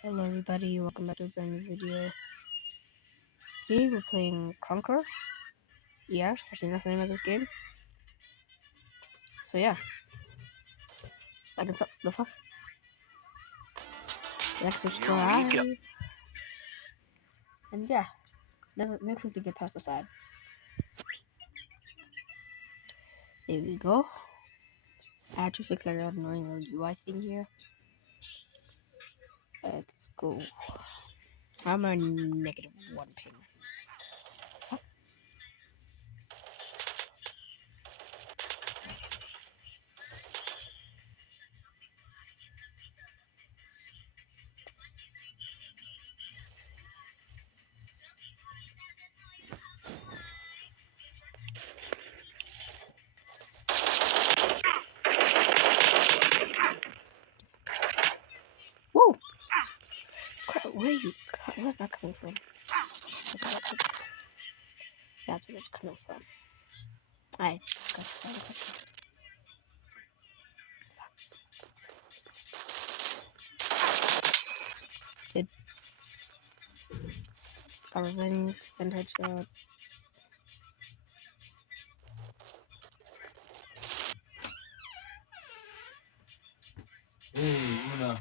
Hello everybody, welcome back to a brand new video. Today we're playing Conquer. Yeah, I think that's the name of this game. So yeah. Like it's the fuck? Like, subscribe. And yeah. Let's quickly get past the side. There we go. I had to fix that annoying little UI thing here. Let's go. I'm a -1 ping. Fuck. Whoa! Crap, where's that coming from? That's where it's coming from. Alright, Good. Power revenge and headshot. Una.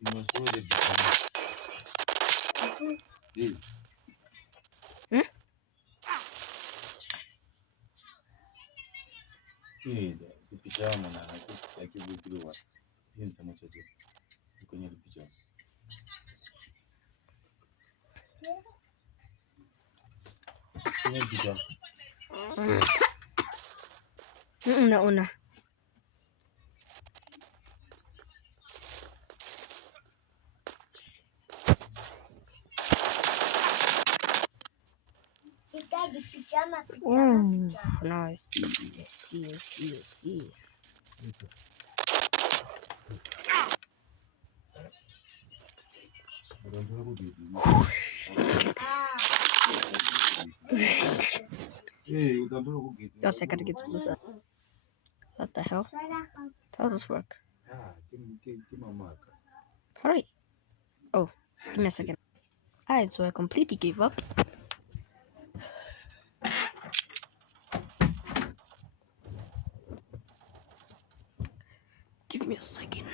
Imosole bitana. Pijama na akivukiliwa. Hii ni sama chache. Kwenye pijama. Kwenye pijama. Una. Now I see. Yes, I gotta get to this. What the hell? How does this work? Hurry! Oh, give me a second. Alright, so I completely gave up. Give me a second.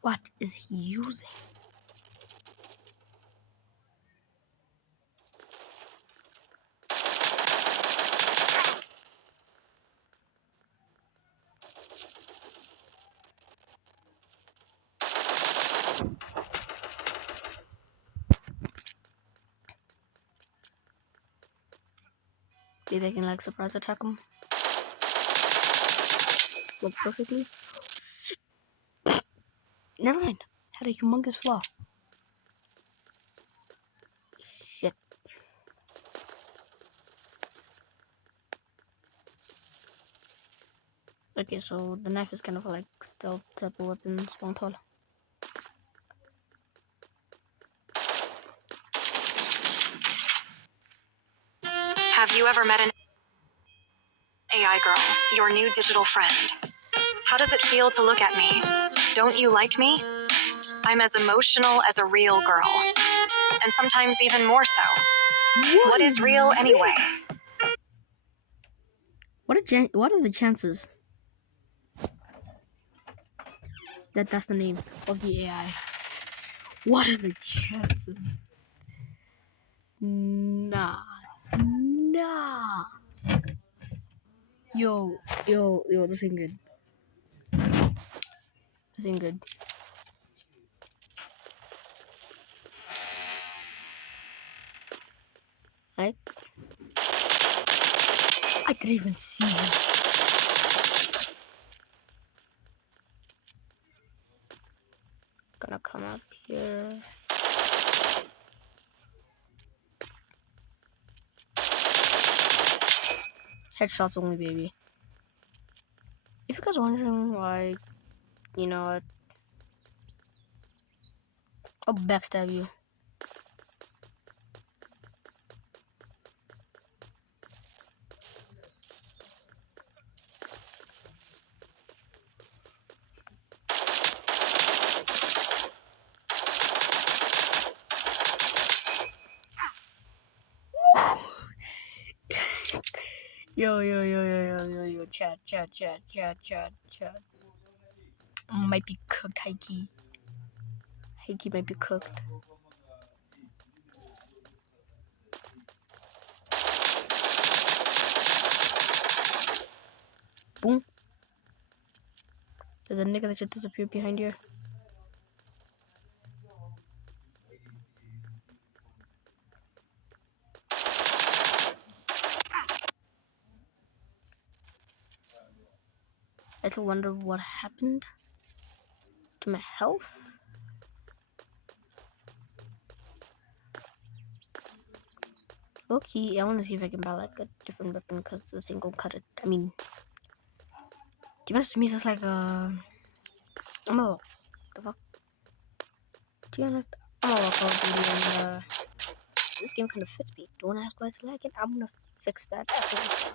What is he using? Maybe I can like surprise attack him. Look perfectly. Never mind. Had a humongous flaw. Shit. Okay, so the knife is kind of like stealth type of weapon, swung tall. Have you ever met an AI girl, your new digital friend? How does it feel to look at me? Don't you like me? I'm as emotional as a real girl. And sometimes even more so. What is real anyway? What are the chances that that's the name of the AI? What are the chances? Nah. Yo, this ain't good. This ain't good. Right? I could even see him. Gonna come up here. Headshots only, baby. If you guys are wondering why You know what? I'll backstab you. Yo, chat. Might be cooked, Heiki. Heiki might be cooked. Boom. There's a nigga that just disappeared behind here. I still wonder what happened to my health. Okay, I want to see if I can buy like a different weapon because this ain't gonna cut it. I mean, to be honest with me, it's like I'm a the fuck. To be honest, I'm a Call of Duty and this game kind of fits me. Don't ask why it's lagging. I'm gonna fix that after this.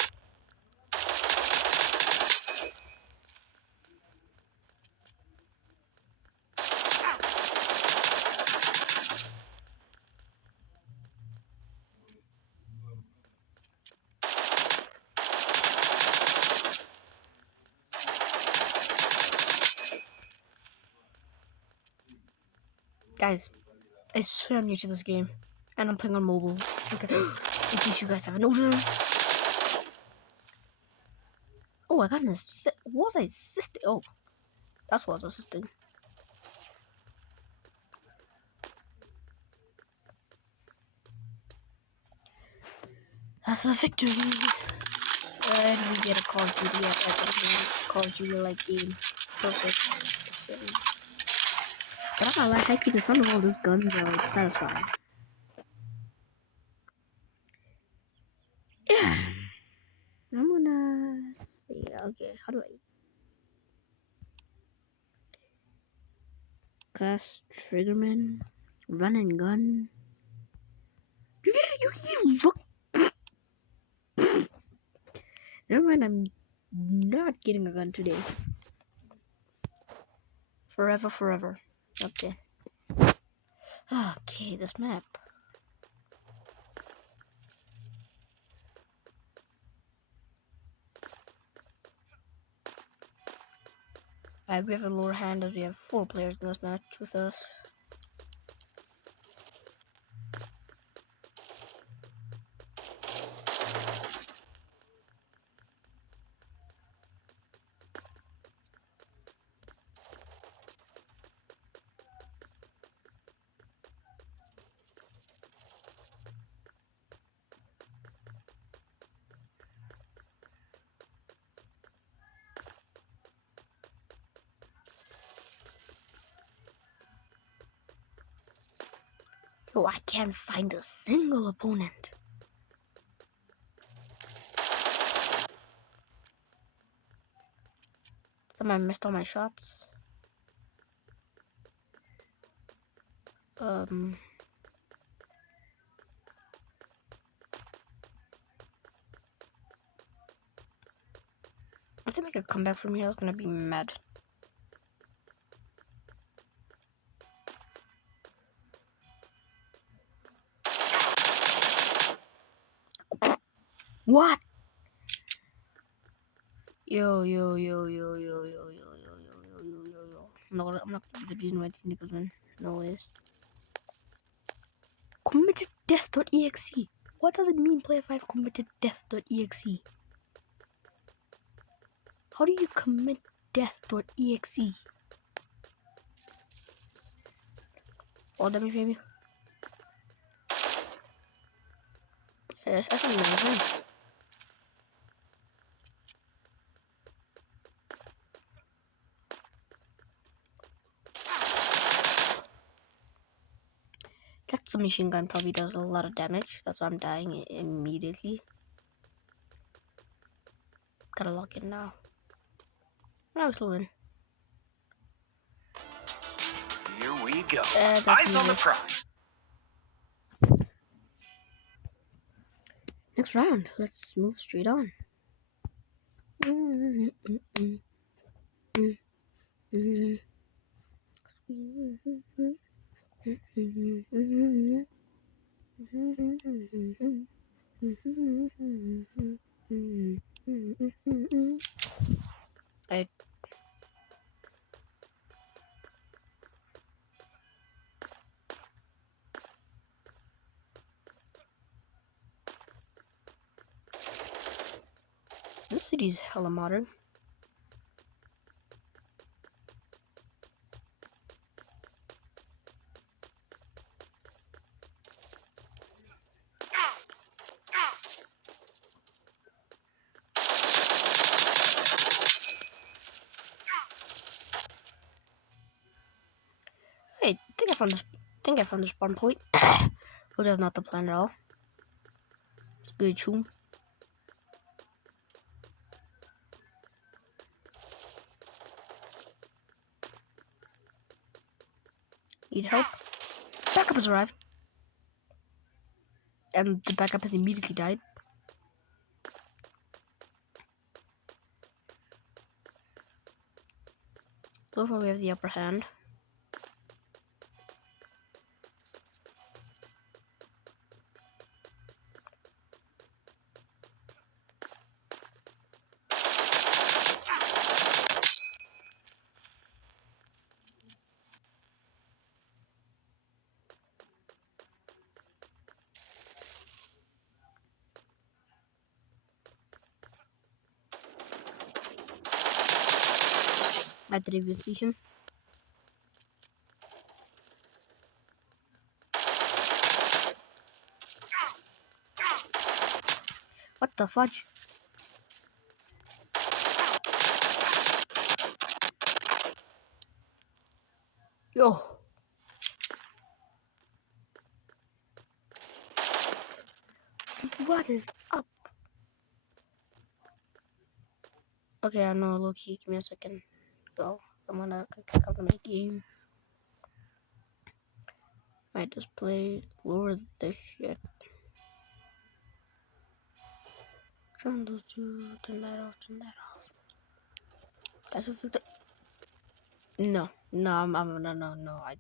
Guys, I swear I'm new to this game, and I'm playing on mobile. Okay. In case you guys haven't noticed. Oh, I got an assist. What was I assisting? Oh, that's what I was assisting. That's the victory. And we get a Call of Duty at Call of Duty like game. Perfect. But I'm not like I keep the sound of all these guns are like satisfying. Yeah. I'm gonna see. Okay, how do I class triggerman? Run and gun. Never mind, I'm not getting a gun today. Forever. Okay. Okay, this map. We have a lower hand as we have 4 players in this match with us. Yo, I can't find a single opponent. Somehow I missed all my shots. I think I could come back from here. I was gonna be mad. What? Yo. I'm not gonna be the reason why these niggas win. No ways. Committed death.exe. What does it mean, player 5 committed death.exe? How do you commit death.exe? Oh, damage, baby. Yes, I think that's right. That's a machine gun, probably does a lot of damage. That's why I'm dying immediately. Gotta lock in now. Now we still win. go. That's Eyes on the music. prize. Next round. Let's move straight on. I This city's hella modern. Hey, think I found the spawn point. Which is not the plan at all. It's good too. Need help? Backup has arrived. And the backup has immediately died. So far we have the upper hand. I didn't even see him. What the fudge? Yo. What is up? Okay, I know, low key. Give me a second. Go. I'm gonna click out of my game. My display. Lower this shit. Turn those two. Turn that off. Turn that off. That's what No. No, no. I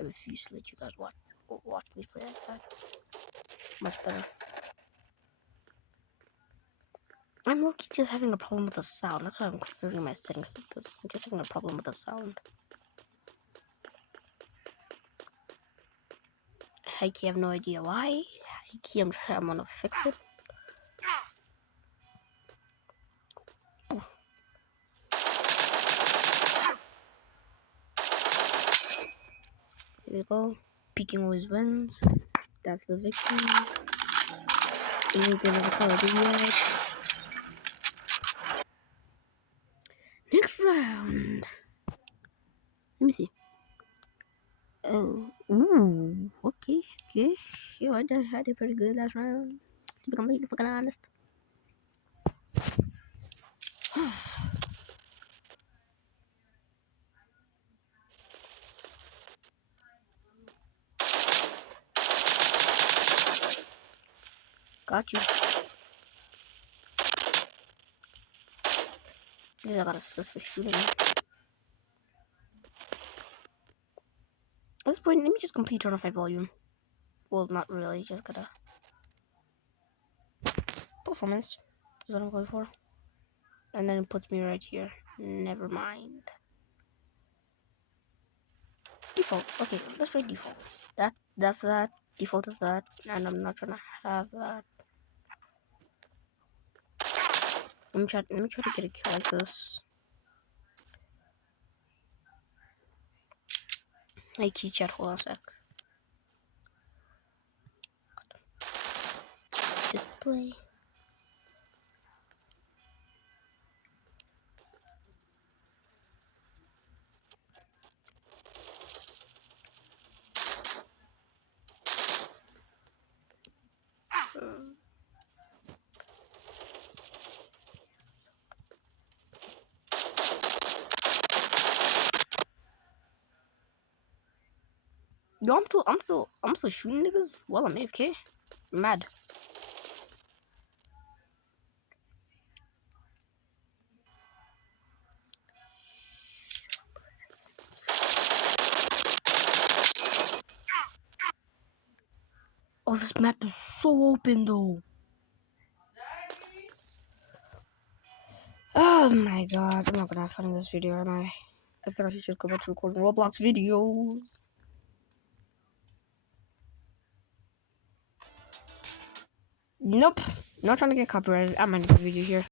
refuse to let you guys watch me play like that. Much better. I'm low-key just having a problem with the sound. That's why I'm configuring my settings like this. I'm just having a problem with the sound. I have no idea why. I'm gonna fix it. Here we go. Peeking always wins. That's the victory. Any good of a color yet. Next round. Let me see. Oh, ooh, okay. Yo, I did pretty good last round. To be completely fucking honest. Got you. I got assist for shooting. At this point, let me just complete turn off my volume. Well, not really, just gotta. Performance is what I'm going for. And then it puts me right here. Never mind. Default. Okay, let's try default. That's that. Default is that. And I'm not trying to have that. Let me try to get a kill like this. Hey, key chat, hold on a sec. Display. Yo, I'm still shooting niggas while I'm AFK. I'm mad. Oh, this map is so open though. Oh my god, I'm not gonna have fun in this video, am I? I think I should just go back to recording Roblox videos. Nope, not trying to get copyrighted. I'm ending the video here.